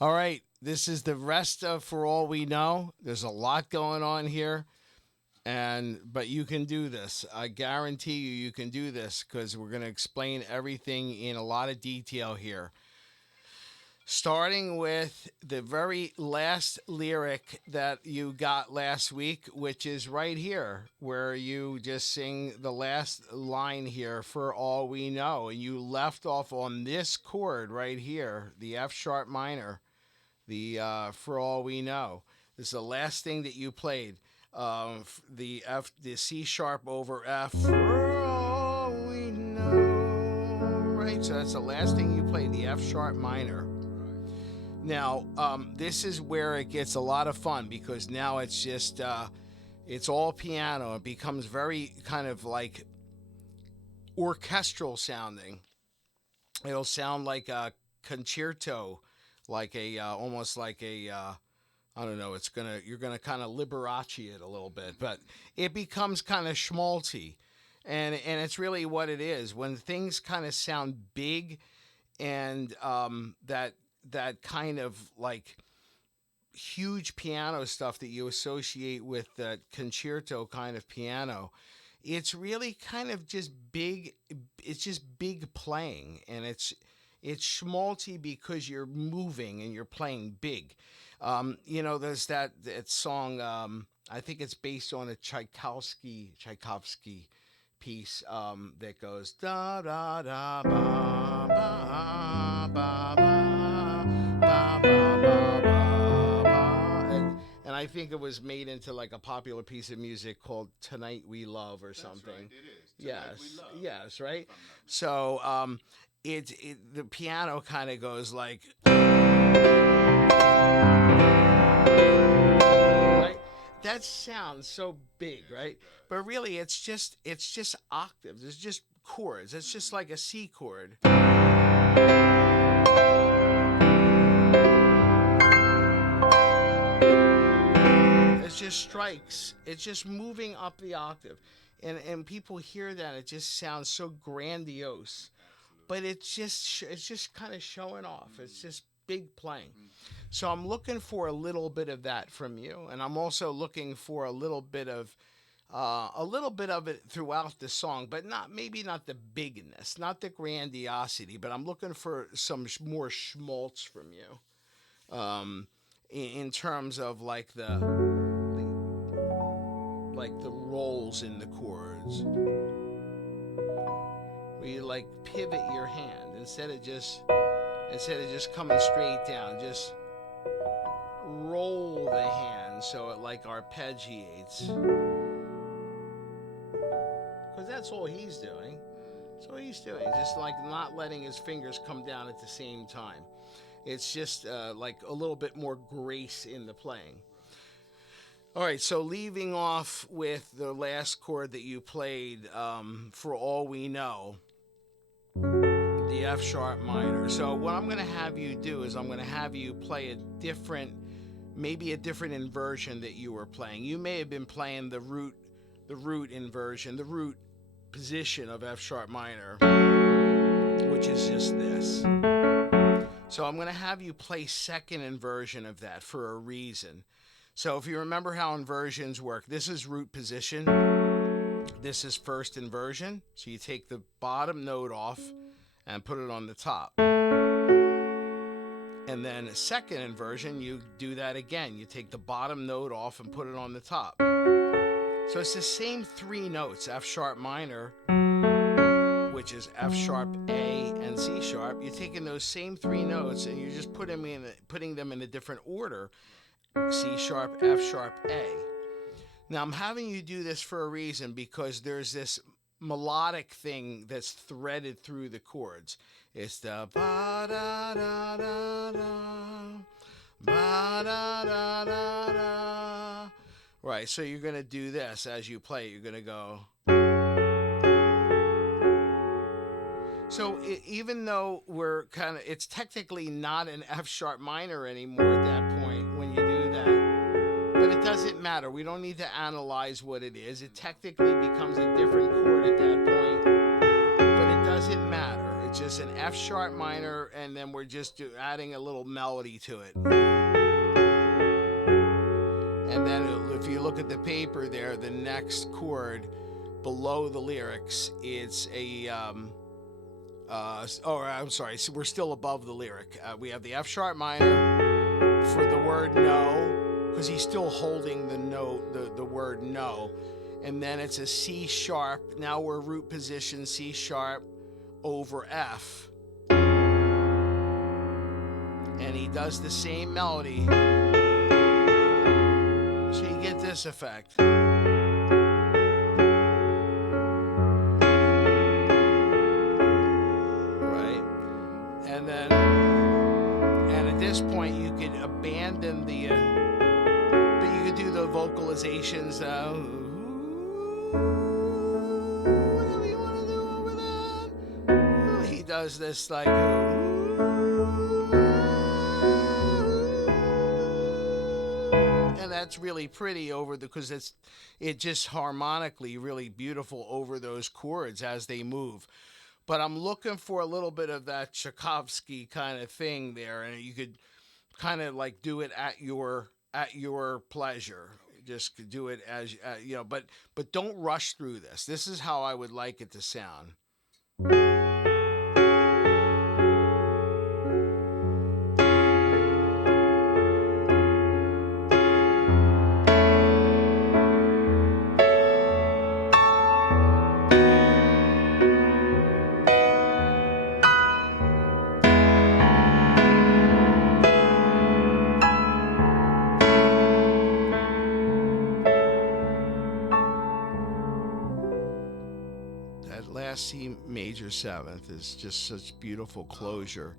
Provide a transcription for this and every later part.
All right, this is the rest of For All We Know. There's a lot going on here, but you can do this. I guarantee you can do this because we're going to explain everything in a lot of detail here. Starting with the very last lyric that you got last week, which is right here, where you just sing the last line here, For All We Know. And you left off on this chord right here, the F sharp minor, the For All We Know. This is the last thing that you played. The C sharp over F. For all we know. Right? So that's the last thing you played, the F sharp minor. Now, this is where it gets a lot of fun because now it's just, it's all piano. It becomes very kind of like orchestral sounding. It'll sound like a concerto, like almost like I don't know. You're gonna kind of Liberace it a little bit, but it becomes kind of schmaltzy, and it's really what it is. When things kind of sound big, and that kind of like huge piano stuff that you associate with the concerto kind of piano, it's really kind of just big. It's just big playing, and it's schmaltzy because you're moving and you're playing big. There's that song. I think it's based on a Tchaikovsky piece that goes da da da ba ba ba ba ba ba ba ba, and I think it was made into like a popular piece of music called "Tonight We Love" or something. That's right, it is. Tonight Yes, we love. yes, right. If I'm not mistaken. So the piano kind of goes like right. That sounds so big, Yes, right? it does. But really, it's just octaves. It's just chords. It's just Mm-hmm. like a C chord. It's just strikes. It's just moving up the octave, and people hear that it just sounds so grandiose. But Absolutely. it's just kind of showing off. It's Mm-hmm. just big playing. Mm-hmm. So I'm looking for a little bit of that from you, and I'm also looking for a little bit of it throughout the song, but not maybe not the bigness, not the grandiosity, but I'm looking for some more schmaltz from you, in terms of like the rolls in the chords, where you like pivot your hand instead of just coming straight down, just roll the hand so it like arpeggiates, because that's all he's doing. Mm-hmm. So he's doing just like not letting his fingers come down at the same time. It's just like a little bit more grace in the playing. Right. All right, so leaving off with the last chord that you played, For All We Know, the F sharp minor. So what I'm going to have you do is I'm going to have you play maybe a different inversion that you were playing. You may have been playing the root inversion, the root position of F sharp minor, which is just this. So I'm going to have you play second inversion of that for a reason. So if you remember how inversions work, this is root position. This is first inversion. So you take the bottom note off and put it on the top. And then second inversion, you do that again. You take the bottom note off and put it on the top. So it's the same three notes, F sharp minor, which is F sharp, A, and C sharp. You're taking those same three notes and you're just putting them in a different order. Right. C sharp, F sharp, A. Now I'm having you do this for a reason because there's this melodic thing that's threaded through the chords. It's the ba da da da da, ba da da da da. Right, so you're gonna do this as you play. You're gonna go. So even though it's technically not an F sharp minor anymore at that point when you do that, but it doesn't matter. We don't need to analyze what it is. It technically becomes a different chord at that point, but it doesn't matter. It's just an F sharp minor, and then we're just adding a little melody to it. And then if you look at the paper there, the next chord below the lyrics, it's a I'm sorry. So we're still above the lyric. We have the F sharp minor for the word no, because he's still holding the note, the word no. And then it's a C sharp. Now we're root position C sharp over F. And he does the same melody. So you get this effect. And at this point, you could abandon the, but you could do the vocalizations, whatever you want to do over that. He does this like, and that's really pretty over because it just harmonically really beautiful over those chords as they move. But I'm looking for a little bit of that Tchaikovsky kind of thing there, and you could kind of like do it at your pleasure. Just do it as but don't rush through this. This is how I would like it to sound. C major seventh is just such beautiful closure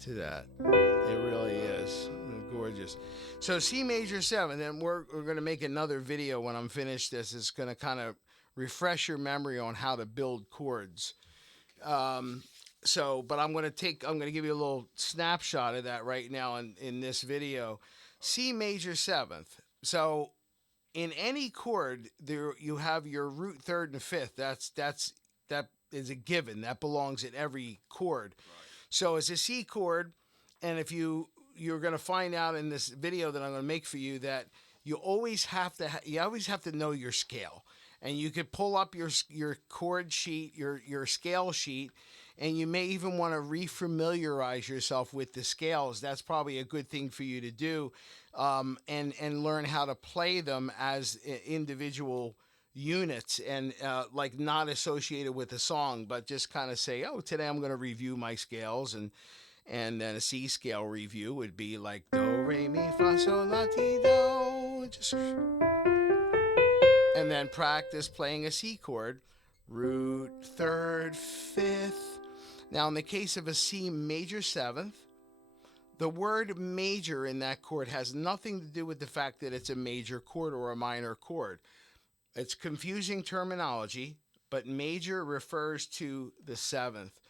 to that. It really is gorgeous. So C major seventh, and we're going to make another video when I'm finished this. It's going to kind of refresh your memory on how to build chords. But I'm going to give you a little snapshot of that right now in this video. C major seventh. So in any chord, there you have your root third and fifth. That is a given. That belongs in every chord. Right. So it's a C chord, and if you're going to find out in this video that I'm going to make for you that you always have to know your scale, and you could pull up your chord sheet, your scale sheet, and you may even want to refamiliarize yourself with the scales. That's probably a good thing for you to do, and learn how to play them as individual units, and like not associated with a song, but just kind of say, oh, today I'm going to review my scales, and then a C scale review would be like do, re, mi, fa, sol, la, ti, do, and then practice playing a C chord, root, third, fifth. Now in the case of a C major seventh, the word major in that chord has nothing to do with the fact that it's a major chord or a minor chord. It's confusing terminology, but major refers to the seventh.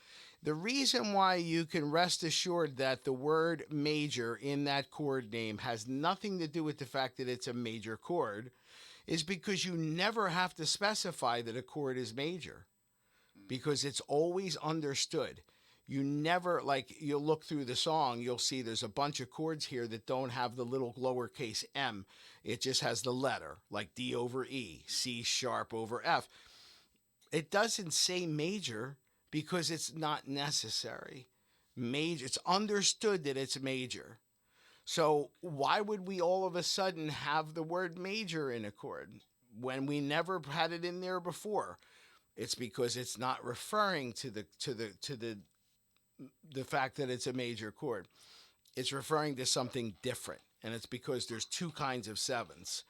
The reason why you can rest assured that the word major in that chord name has nothing to do with the fact that it's a major chord is because you never have to specify that a chord is major, because it's always understood. You never, like, you'll look through the song, you'll see there's a bunch of chords here that don't have the little lowercase m. It just has the letter, like D over E, C sharp over F. It doesn't say major because it's not necessary. Major, it's understood that it's major. So why would we all of a sudden have the word major in a chord when we never had it in there before? It's because it's not referring to the fact that it's a major chord. It's referring to something different, and it's because there's two kinds of sevenths.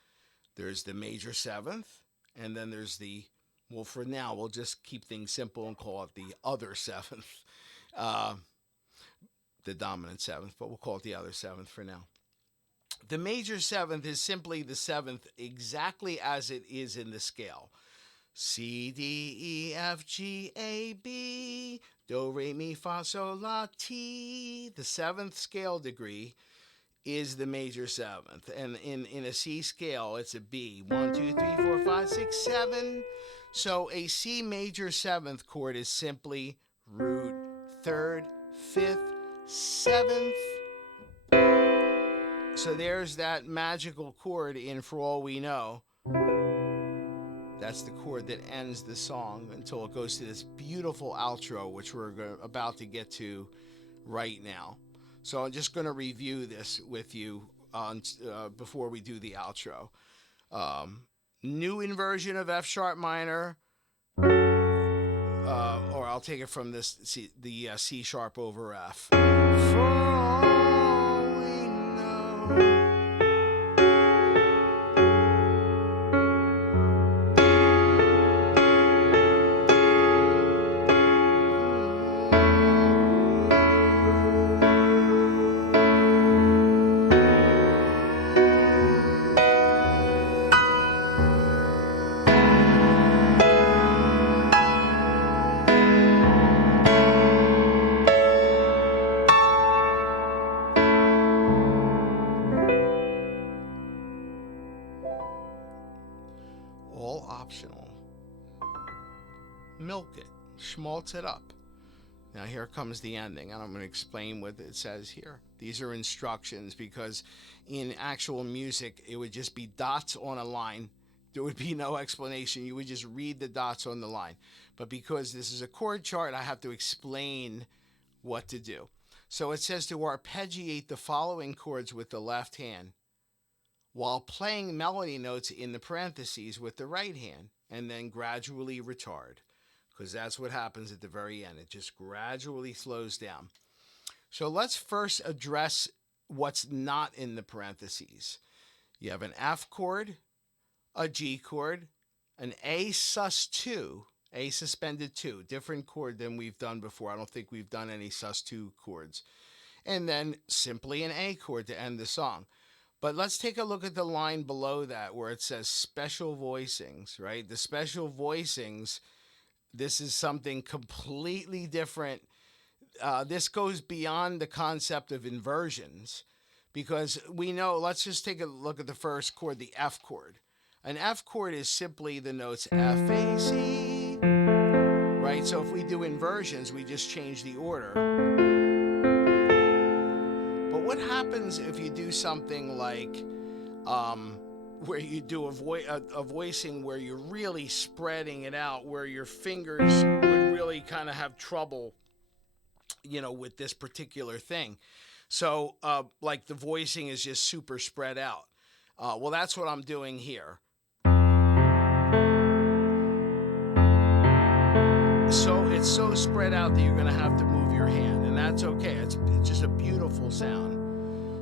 There's the major seventh, and then there's for now, we'll just keep things simple and call it the other seventh, the dominant seventh, but we'll call it the other seventh for now. The major seventh is simply the seventh exactly as it is in the scale. C, D, E, F, G, A, B, do, re, mi, fa, sol, la, ti. The seventh scale degree is the major seventh. And in a C scale, it's a B. 1, 2, 3, 4, 5, 6, 7. So a C major seventh chord is simply root third, fifth, seventh. So there's that magical chord in For All We Know. That's the chord that ends the song until it goes to this beautiful outro, which we're about to get to right now. So I'm just going to review this with you before we do the outro. New inversion of F sharp minor, or I'll take it from the C sharp over F. For all we know. All optional. Milk it. Schmaltz it up. Now here comes the ending, and I'm going to explain what it says here. These are instructions because in actual music, it would just be dots on a line. There would be no explanation. You would just read the dots on the line. But because this is a chord chart, I have to explain what to do. So it says to arpeggiate the following chords with the left hand while playing melody notes in the parentheses with the right hand, and then gradually retard, because that's what happens at the very end. It just gradually slows down. So let's first address what's not in the parentheses. You have an F chord, a G chord, an A sus2, A suspended 2, different chord than we've done before. I don't think we've done any sus2 chords. And then simply an A chord to end the song. But let's take a look at the line below that where it says special voicings, right? The special voicings, this is something completely different. This goes beyond the concept of inversions because we know, let's just take a look at the first chord, the F chord. An F chord is simply the notes F, A, C, right? So if we do inversions, we just change the order. But what happens if you do something like where you do a voicing where you're really spreading it out, where your fingers would really kind of have trouble, with this particular thing. So like the voicing is just super spread out. Well, that's what I'm doing here. So it's so spread out that you're going to have to move your hand, and that's okay. It's just a beautiful sound.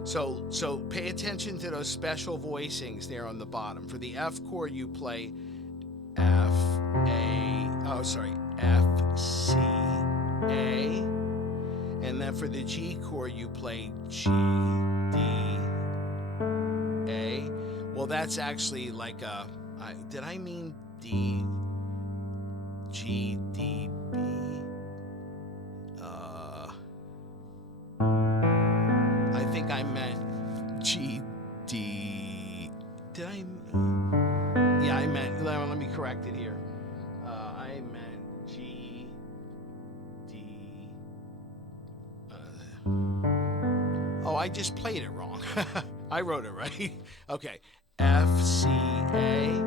So pay attention to those special voicings there on the bottom. For the F chord, you play F, C, A. And then for the G chord, you play G, D, A. Well, that's actually like did I mean D, G, D, B? I think I meant G, D. Did I? Yeah, I meant, let me correct it here. I meant G, D. Oh, I just played it wrong. I wrote it right. Okay. F, C, A,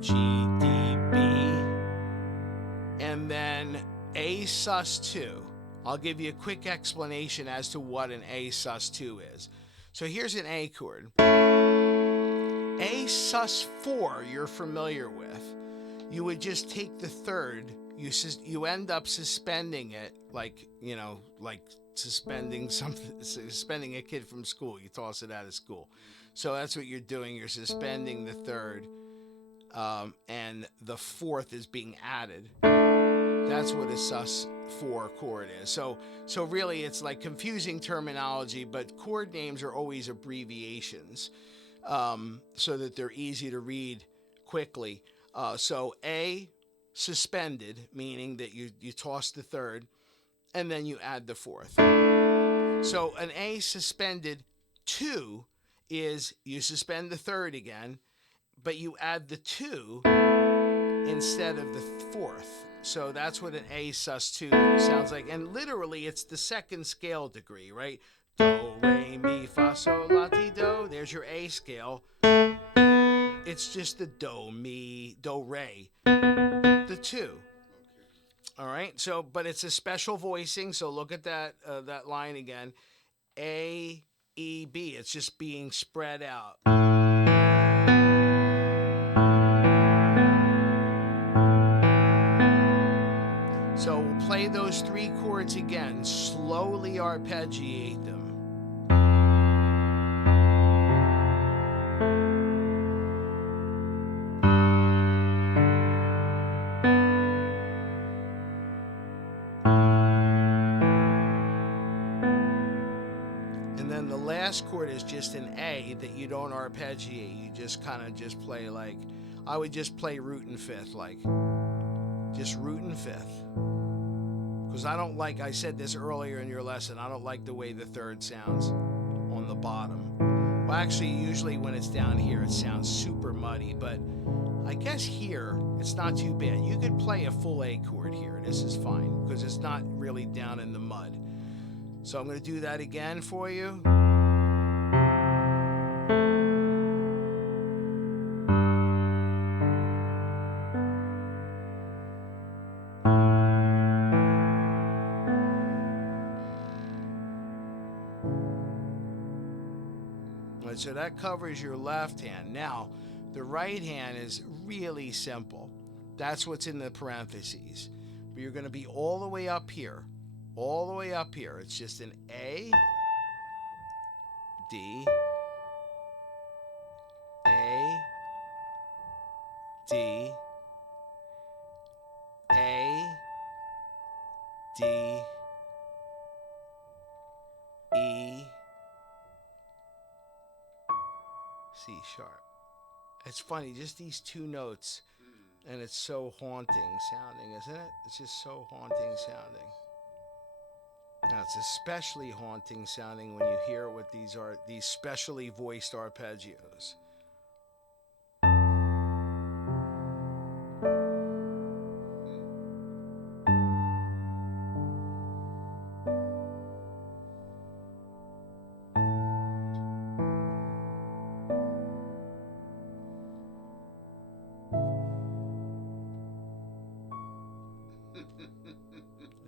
G, D, B, and then A sus2. I'll give you a quick explanation as to what an A sus2 is. So here's an A chord. A sus4 you're familiar with. You would just take the third, you end up suspending it like suspending a kid from school. You toss it out of school. So that's what you're doing. You're suspending the third, and the fourth is being added. That's what a sus4 chord is. So really it's like confusing terminology, but chord names are always abbreviations, so that they're easy to read quickly. So A suspended, meaning that you toss the third, and then you add the fourth. So an A suspended 2 is you suspend the third again, but you add the 2 instead of the fourth. So that's what an A sus2 sounds like. And literally, it's the second scale degree, right? Do, re, mi, fa, sol, la, ti, do. There's your A scale. It's just the do, mi, do, re, the two. All right. So, but it's a special voicing. So look at that line again. A, E, B. It's just being spread out. So we'll play those three chords again. Slowly arpeggiate them. And then the last chord is just an A that you don't arpeggiate. You just kind of just play like, I would just play root and fifth, like just root and fifth. Because I don't like, I said this earlier in your lesson, I don't like the way the third sounds on the bottom. Well, actually, usually when it's down here, it sounds super muddy, but I guess here, it's not too bad. You could play a full A chord here. This is fine, because it's not really down in the mud. So I'm going to do that again for you. So that covers your left hand. Now, the right hand is really simple. That's what's in the parentheses. But you're going to be all the way up here. All the way up here. It's just an A, D, A, D, A, D, E, C sharp. It's funny, just these two notes, and it's so haunting sounding, isn't it? It's just so haunting sounding. Now, it's especially haunting sounding when you hear what these are, these specially voiced arpeggios.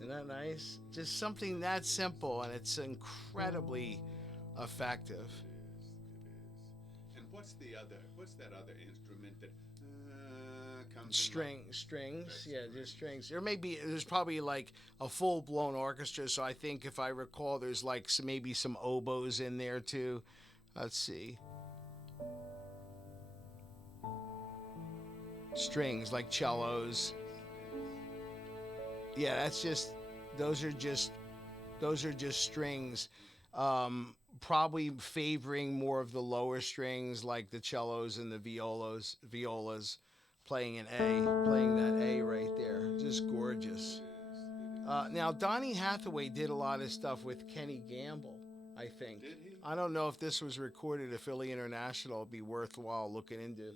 Isn't that nice? Just something that simple, and it's incredibly effective. It is. And what's that other instrument that comes Strings, yeah, just strings. There's probably like a full blown orchestra. So I think if I recall, there's like maybe some oboes in there too. Let's see. Strings like cellos. Yeah, those are just strings. Probably favoring more of the lower strings like the cellos and the violas playing playing that A right there. Just gorgeous. Now Donny Hathaway did a lot of stuff with Kenny Gamble, I think. Did he? I don't know if this was recorded at Philly International. It'd be worthwhile looking into. Yeah.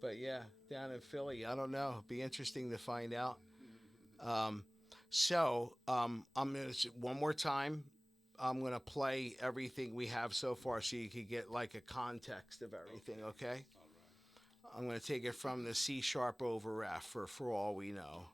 But yeah, down in Philly, I don't know. It'd be interesting to find out. I'm gonna one more time. I'm gonna play everything we have so far, so you can get like a context of everything. Okay. All right. I'm gonna take it from the C sharp over F for all we know.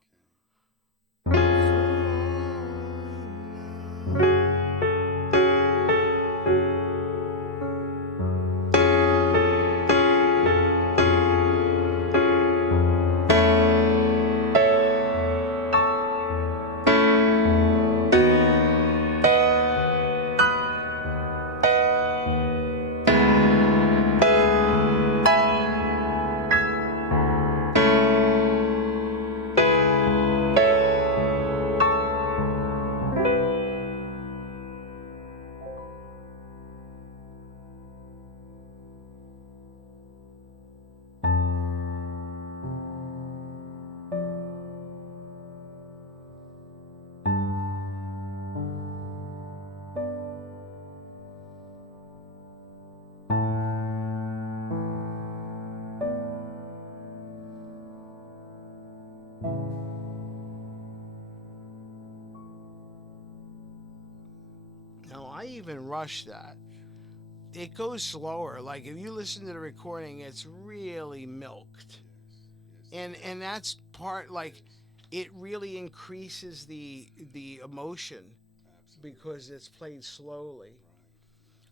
I even rush that. It goes slower. Like if you listen to the recording, it's really milked. Yes. And that's part like it really increases the emotion Absolutely. because it's played slowly. Right.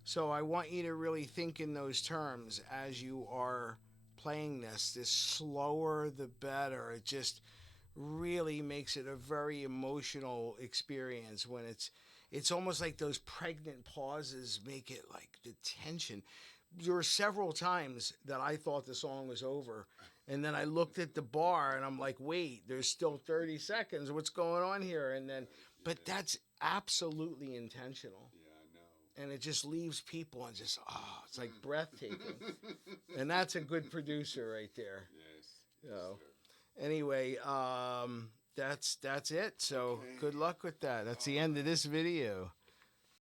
So I want you to really think in those terms as you are playing this. This slower the better. It just really makes it a very emotional experience when it's almost like those pregnant pauses make it like the tension. There were several times that I thought the song was over, and then I looked at the bar and I'm like, wait, there's still 30 seconds. What's going on here? And then, but that's absolutely intentional. Yeah, I know. And it just leaves people and just, oh, it's like breathtaking. And that's a good producer right there. Yes. Yes, So, sir. anyway, that's it. So Okay. good luck with that. That's All the end of right. this video.